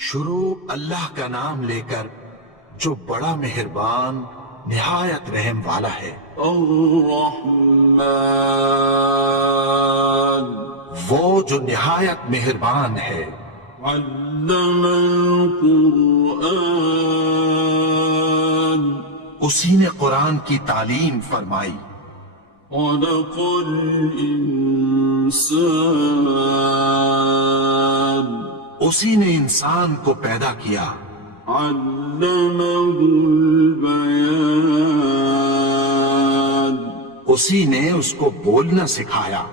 شروع اللہ کا نام لے کر جو بڑا مہربان نہایت رحم والا ہے۔ الرحمن وہ جو نہایت مہربان ہے۔ علم القرآن اسی نے قرآن کی تعلیم فرمائی۔ خلق الانسان اسی نے انسان کو پیدا کیا۔ علمہ البیان اسی نے اس کو بولنا سکھایا۔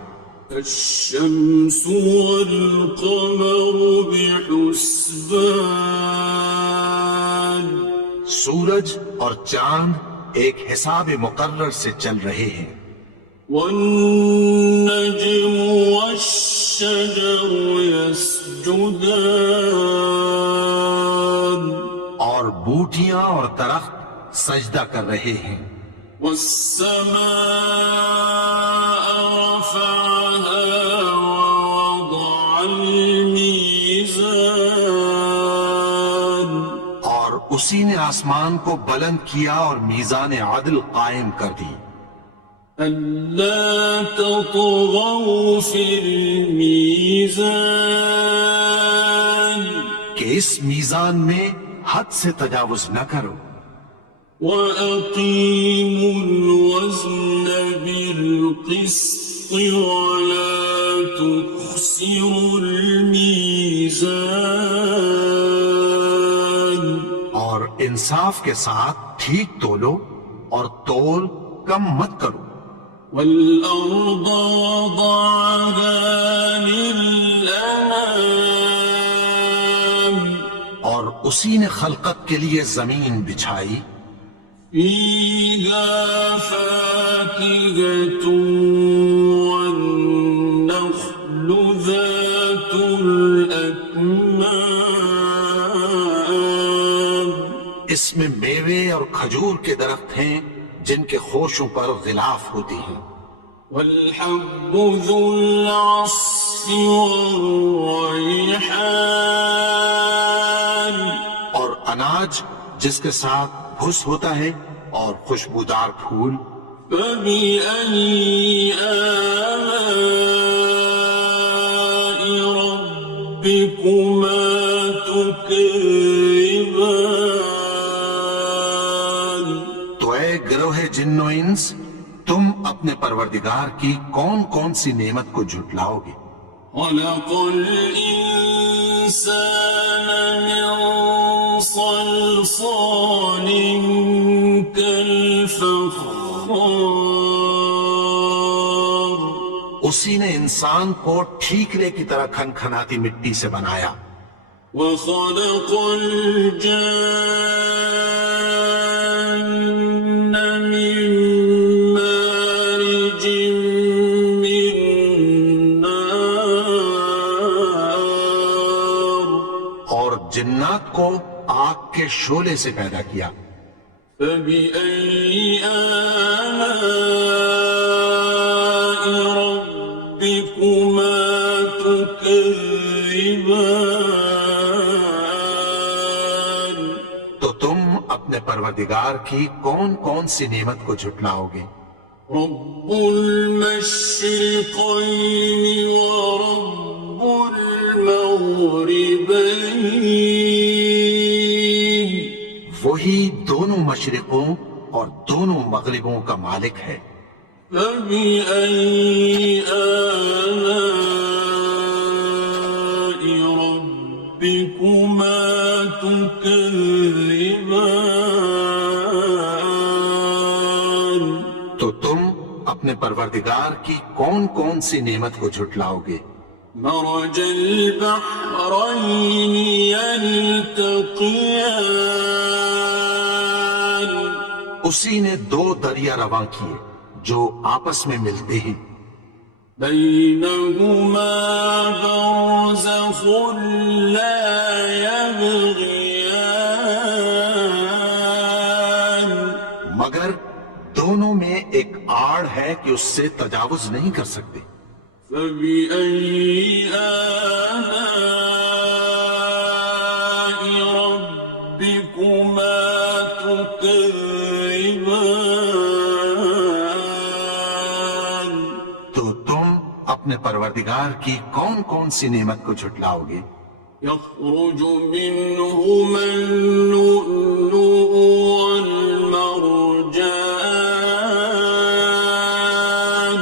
الشمس والقمر بحسبان سورج اور چاند ایک حساب مقرر سے چل رہے ہیں۔ والنجم والشجر يسجدان اور بوٹیاں اور درخت سجدہ کر رہے ہیں۔ والسماء رفعها ووضع الميزان اور اسی نے آسمان کو بلند کیا اور میزان عدل قائم کر دی۔ ألا تطغوا في الميزان کہ اس میزان میں حد سے تجاوز نہ کرو۔ وأقيموا الوزن بالقسط ولا تخسروا الميزان اور انصاف کے ساتھ ٹھیک تولو اور تول کم مت کرو۔ والأرض وضعها للأنام اور اسی نے خلقت کے لیے زمین بچھائی۔ فيها فاكهة والنخل ذات الأكمام اس میں میوے اور کھجور کے درخت ہیں جن کے خوشوں پر غلاف ہوتی ہیں۔ والحب ذو العصف والريحان اور اناج جس کے ساتھ بھس ہوتا ہے اور خوشبودار پھول۔ فبأي آلاء ربكما تكذبان تو اے گروہ جن و انس، تم اپنے پروردگار کی کون کون سی نعمت کو جھٹلاؤ گے؟ خلق الإنسان من صلصال كالفخار اسی نے انسان کو ٹھیکرے کی طرح کھنکھناتی مٹی سے بنایا۔ وخلق الجان من مارج من نار اور جنات کو آگ کے شعلے سے پیدا کیا۔ فبأي آلاء ربكما تكذبان تو تم اپنے پروردگار کی کون کون سی نعمت کو جھٹلاؤ گے؟ رب المشرقين ورب المغربين وہی دونوں مشرقوں اور دونوں مغربوں کا مالک ہے۔ فبأي آلاء ربكما تكذبان تو تم اپنے پروردگار کی کون کون سی نعمت کو جھٹلاؤ گے؟ مرج البحرين يلتقيان اسی نے دو دریا رواں کیے جو آپس میں ملتے ہیں۔ بينهما برزخ لا يبغيان مگر دونوں میں ایک آڑ ہے کہ اس سے تجاوز نہیں کر سکتے۔ فبأي آلاء اپنے پروردگار کی کون کون سی نعمت کو جھٹلاؤ گے؟ يخرج منهما اللؤلؤ والمرجان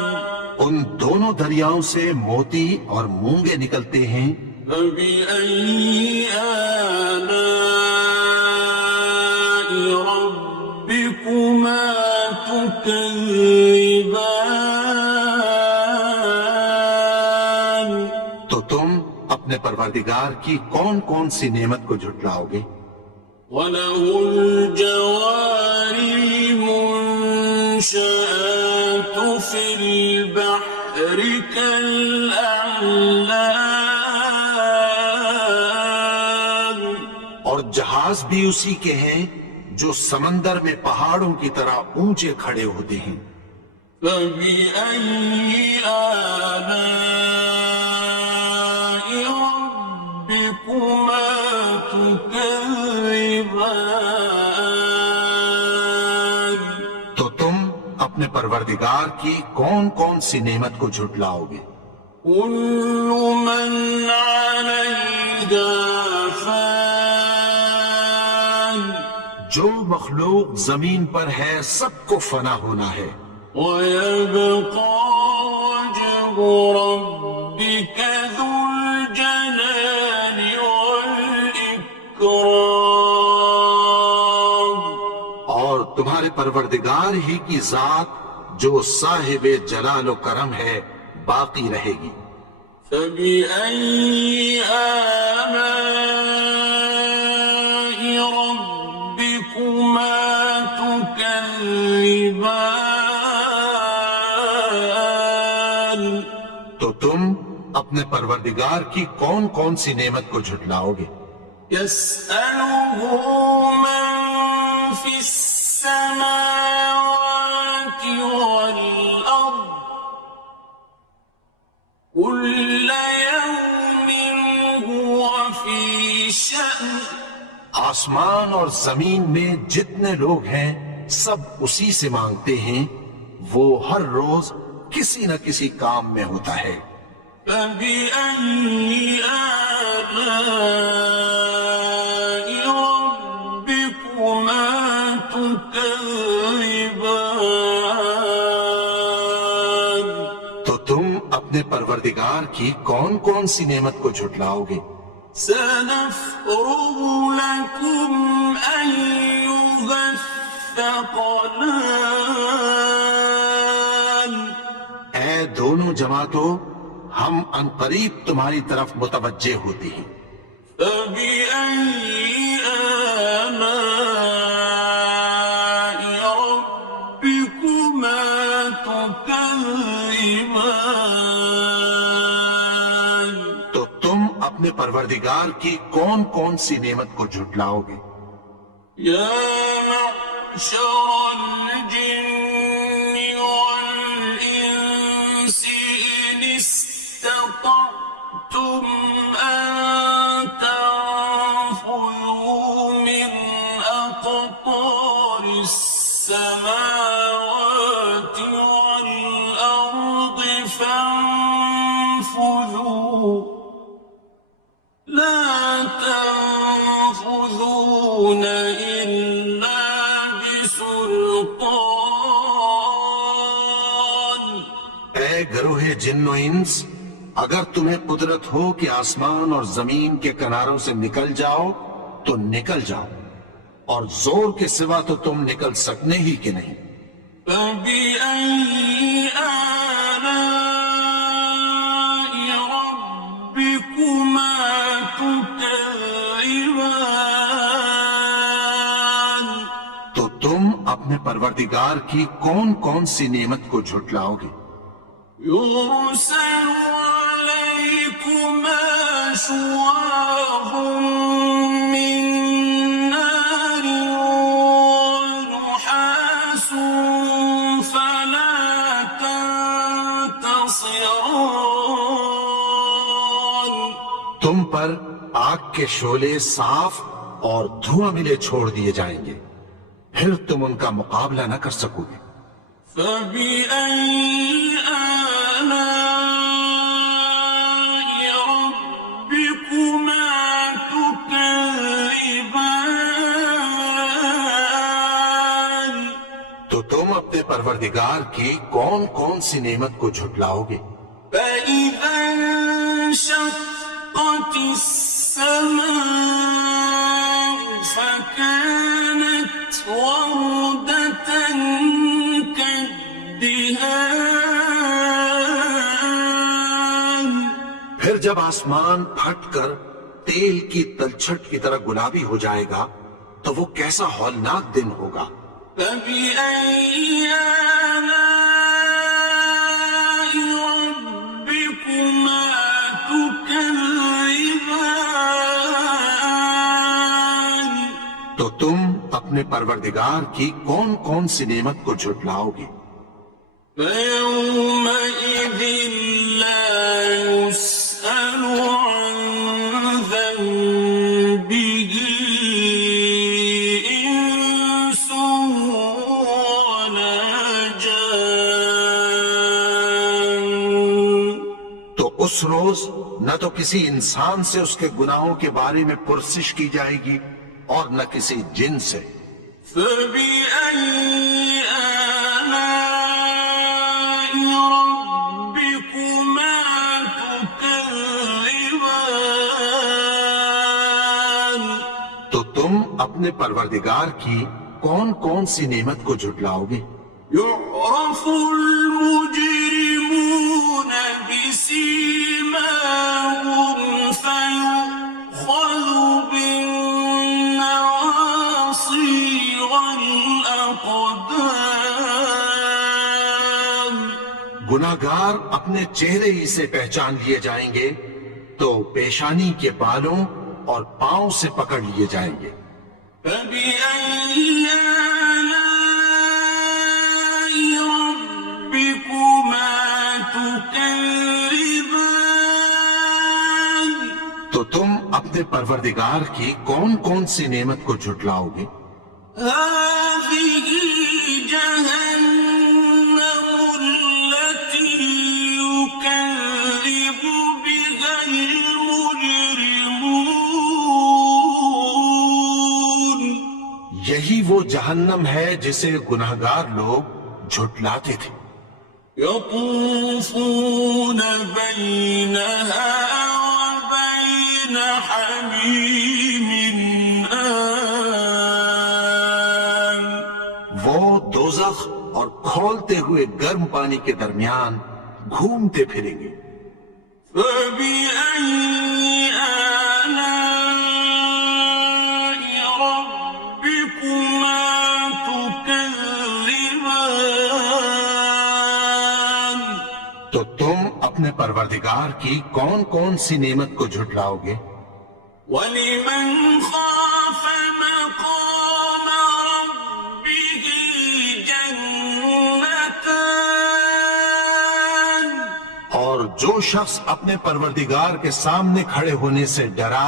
ان دونوں دریاؤں سے موتی اور مونگے نکلتے ہیں. فبأي آلاء ربكما تكذبان تو تم اپنے پروردگار کی کون کون سی نعمت کو جھٹلاؤ گے؟ وله الجوار المنشآت في البحر كالأعلام اور جہاز بھی اسی کے ہیں جو سمندر میں پہاڑوں کی طرح اونچے کھڑے ہوتے ہیں. فبأي آلاء ربكما تكذبان تو تم اپنے پروردگار کی کون کون سی نعمت کو جھٹلاؤ گے؟ كل من عليها فان جو مخلوق زمین پر ہے سب کو فنا ہونا ہے. ويبقى وجه ربك ذو الجلال والإكرام اور تمہارے پروردگار ہی کی ذات جو صاحب جلال و کرم ہے باقی رہے گی. فبأي آلاء ربكما تكذبان تو تم اپنے پروردگار کی کون کون سی نعمت کو جھٹلاؤ گے؟ يسأله من في السماوات والأرض كل يوم هو في شأن آسمان اور زمین میں جتنے لوگ ہیں سب اسی سے مانگتے ہیں، وہ ہر روز کسی نہ کسی کام میں ہوتا ہے. فبأي آلاء ربكما تكذبان تو تم اپنے پروردگار کی کون کون سی نعمت کو جھٹلاؤ گے؟ سنفرغ لكم أيها الثقلان اے دونوں جماعتوں، ہم ان قریب تمہاری طرف متوجہ ہوتے ہیں. فبأي آلاء ربكما تكذبان تو تم اپنے پروردگار کی کون کون سی نعمت کو جھٹلاؤ گے؟ يا معشر الجن والإنس إن استطعتم أن تنفذوا من أقطار السماوات والأرض فانفذوا لا تنفذون إلا بسلطان اے گروہ جن و انس، اگر تمہیں قدرت ہو کہ آسمان اور زمین کے کناروں سے نکل جاؤ تو نکل جاؤ، اور زور کے سوا تو تم نکل سکنے ہی کہ نہیں. فبأي آلاء ربكما تكذبان تو تم اپنے پروردگار کی کون کون سی نعمت کو جھٹلاؤ گے؟ يرسل عليكما شواظ من نار ونحاس فلا تنتصران تم پر آگ کے شعلے صاف اور دھواں ملے چھوڑ دیے جائیں گے، پھر تم ان کا مقابلہ نہ کر سکو گے. فبأي آلاء پروردگار کی کون کون سی نعمت کو جھٹلاؤ گے؟ فإذا انشقت السماء فكانت وردة كالدهان پھر جب آسمان پھٹ کر تیل کی تلچھٹ کی طرح گلابی ہو جائے گا تو وہ کیسا ہولناک دن ہوگا۔ فبأي آلاء ربكما تكذبان تو تم اپنے پروردگار کی کون کون سی نعمت کو جھٹلاؤ گے؟ فيومئذ لا يسأل عن ذنبه إنس ولا جان تو اس روز نہ تو کسی انسان سے اس کے گناہوں کے بارے میں پرسش کی جائے گی اور نہ کسی جن سے۔ فبأي آلاء ربكما تكذبان تو تم اپنے پروردگار کی کون کون سی نعمت کو جھٹلاؤ گے؟ يعرف المجرمون بسيماهم فيؤخذ بالنواصي والأقدام گناہگار اپنے چہرے ہی سے پہچان لیے جائیں گے تو پیشانی کے بالوں اور پاؤں سے پکڑ لیے جائیں گے۔ فبأي آلاء ربكما تكذبان تو تم اپنے پروردگار کی کون کون سی نعمت کو جھٹلاؤ گے؟ هذه جهنم التي يكذب بها المجرمون یہی وہ جہنم ہے جسے گناہگار لوگ جھٹلاتے تھے۔ يطوفون بينها وبين حميم آن وہ دوزخ اور کھولتے ہوئے گرم پانی کے درمیان گھومتے پھریں گے۔ فبأي آلاء ربكما تكذبان تو تم اپنے پروردگار کی کون کون سی نعمت کو جھٹلاؤ گے؟ ولمن خاف مقام ربه جنتان اور جو شخص اپنے پروردگار کے سامنے کھڑے ہونے سے ڈرا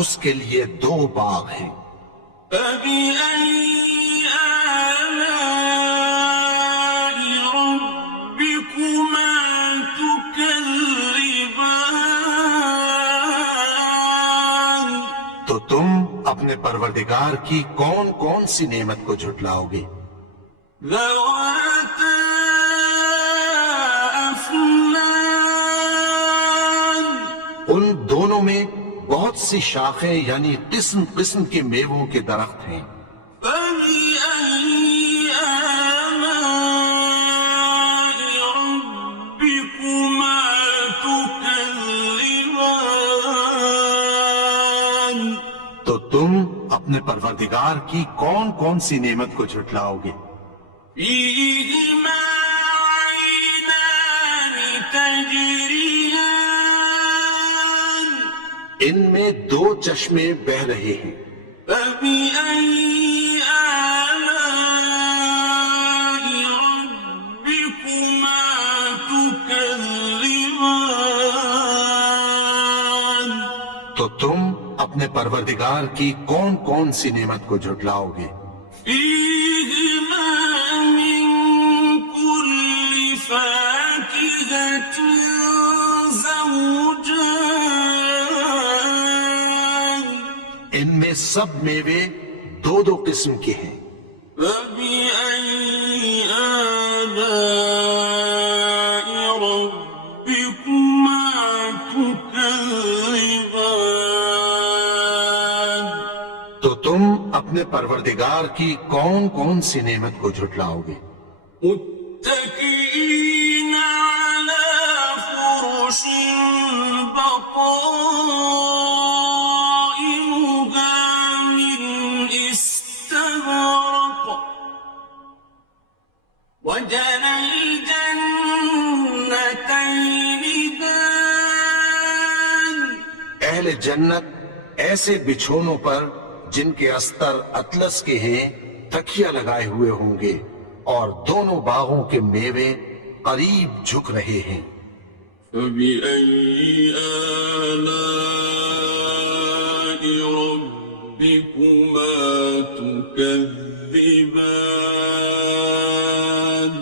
اس کے لیے دو باغ ہیں۔ فبأي آلاء ربكما تكذبان تو تم اپنے پروردگار کی کون کون سی نعمت کو جھٹلاؤ گے؟ ذواتا أفنان ان دونوں میں بہت سی شاخیں یعنی قسم قسم کے میووں کے درخت ہیں۔ فبأي آلاء ربكما تكذبان تو تم اپنے پروردگار کی کون کون سی نعمت کو جھٹلاؤ گے؟ فيهما عينان تجريان ان میں دو چشمے بہ رہے ہیں۔ فبأي آلاء ربكما تكذبان تو تم اپنے پروردگار کی کون کون سی نعمت کو جھٹلاؤ گے؟ فيهما من كل فاكهة زوجان ان میں سب میوے دو دو قسم کے ہیں۔ فبأي آلاء ربكما تكذبان تو تم اپنے پروردگار کی کون کون سی نعمت کو جھٹلاؤ گے؟ متكئين على فرش بطائنها من استبرق وجنى الجنتين دان اہل جنت ایسے بچھونوں پر جن کے استر اطلس کے ہیں تکیہ لگائے ہوئے ہوں گے، اور دونوں باغوں کے میوے قریب جھک رہے ہیں۔ فبأي آلاء ربكما تكذبان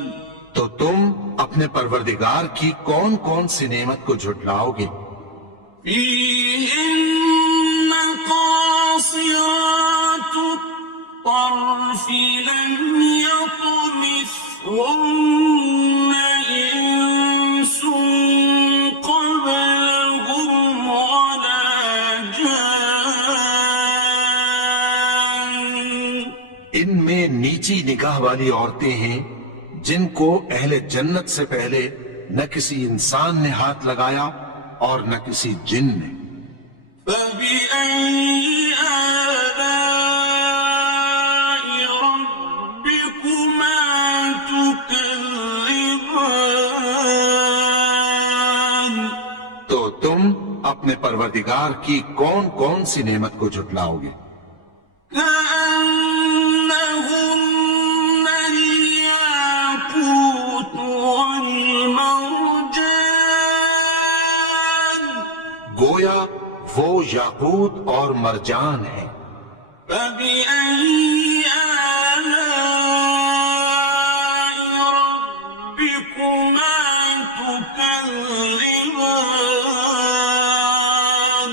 تو تم اپنے پروردگار کی کون کون سی نعمت کو جھٹلاؤ گے؟ فيهن قاصرات الطرف لم يطمثهن إنس قبلهم ولا جان ان میں نیچی نگاہ والی عورتیں ہیں جن کو اہل جنت سے پہلے نہ کسی انسان نے ہاتھ لگایا اور نہ کسی جن نے۔ فبأي آلاء ربكما تكذبان تو تم اپنے پروردگار کی کون کون سی نعمت کو جھٹلاؤ گے؟ كأنهن الياقوت والمرجان گویا وہ یاقوت اور مرجان ہیں۔ فبأي آلاء ربكما تكذبان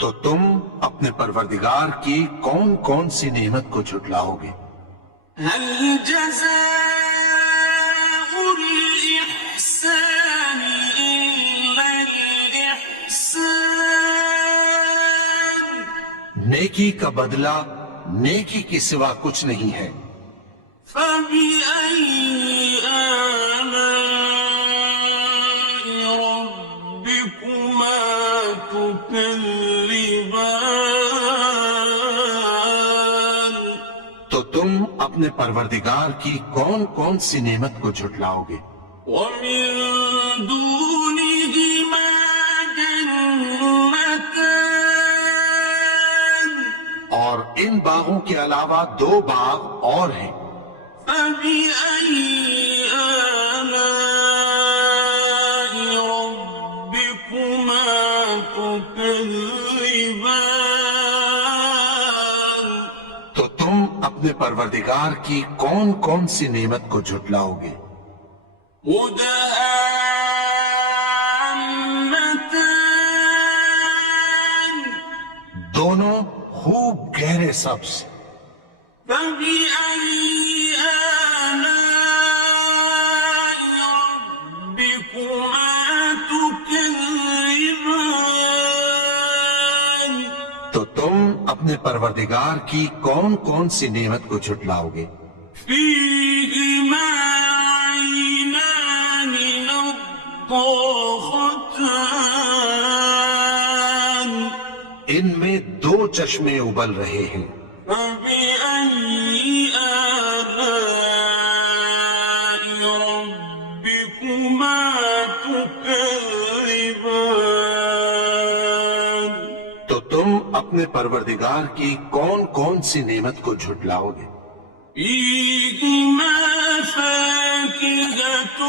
تو تم اپنے پروردگار کی کون کون سی نعمت کو جھٹلاؤ گے؟ هل جزاء الإحسان إلا الإحسان نیکی کا بدلہ نیکی کے سوا کچھ نہیں ہے۔ فبأي آلاء ربكما تكذبان تو تم اپنے پروردگار کی کون کون سی نعمت کو جھٹلاؤ گے؟ ومن دونهما جنتان اور ان باغوں کے علاوہ دو باغ اور ہیں۔ فبأي آلاء ربكما تكذبان تو تم اپنے پروردگار کی کون کون سی نعمت کو جھٹلاؤ گے؟ مدهامتان دونوں خوب گہرے سبز۔ فبأي آلاء ربكما تكذبان تو تم اپنے پروردگار کی کون کون سی نعمت کو جھٹلاؤ گے؟ فيهما عينان نضاختان ان میں دو چشمے ابل رہے ہیں۔ فبأي آلاء ربكما تكذبان تو تم اپنے پروردگار کی کون کون سی نعمت کو جھٹلاؤ گے؟ فيهما فاكهة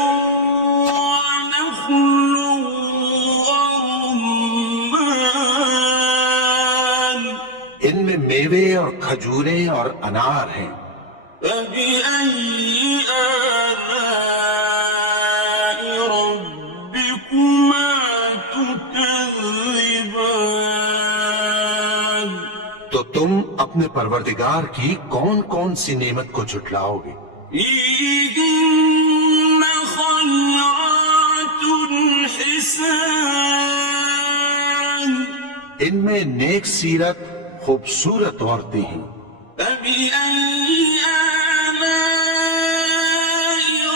ونخل ورمان ان میں میوے اور کھجوریں اور انار ہیں۔ فبأي آلاء ربكما تكذبان تو تم اپنے پروردگار کی کون کون سی نعمت کو جھٹلاؤ گے؟ فيهن خيرات حسان حسان ان میں نیک سیرت خوبصورت عورتیں ہیں. فبأي آلاء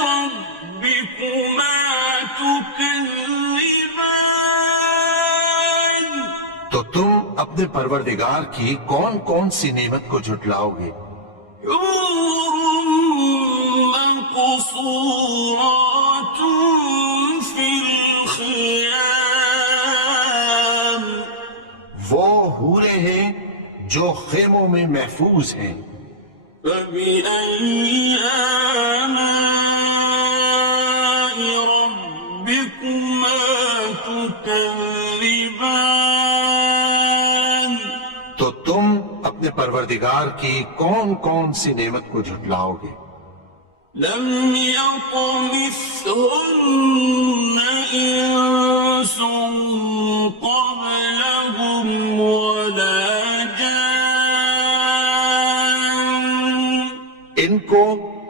ربكما تكذبان تو تم اپنے پروردگار کی کون کون سی نعمت کو جھٹلاؤ گے؟ حور مقصورات في الخيام وہ حوریں ہیں جو خیموں میں محفوظ ہیں. فبأي آلاء ربكما تكذبان تو تم اپنے پروردگار کی کون کون سی نعمت کو جھٹلاؤ گے؟ لم يطمثهن إنس قبلهم ولا جان ان کو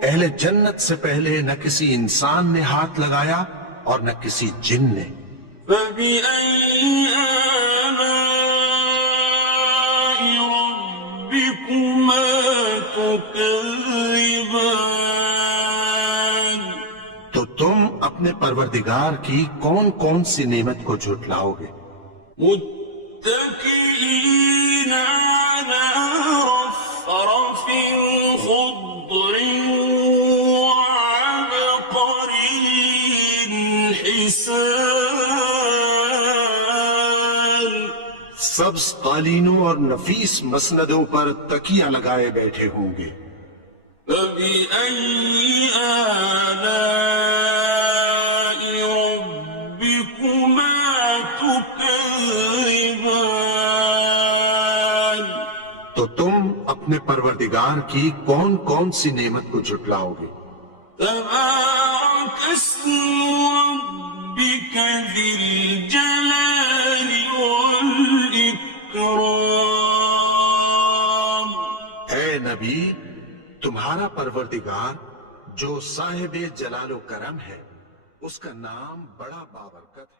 اہل جنت سے پہلے نہ کسی انسان نے ہاتھ لگایا اور نہ کسی جن نے. فبأي آلاء ربكما تكذبان تو تم اپنے پروردگار کی کون کون سی نعمت کو جھٹلاؤ گے؟ متكئين على رفرف خضر وعبقري حسان سبز قالینوں اور نفیس مسندوں پر تکیہ لگائے بیٹھے ہوں گے. فبأي آلاء ربكما تكذبان تو تم اپنے پروردگار کی کون کون سی نعمت کو جھٹلاؤ گے؟ تبارك اسم ربك ذي الجلال والإكرام اے نبی، تمہارا پروردگار جو صاحب جلال و کرم ہے، اس کا نام بڑا بابرکت ہے.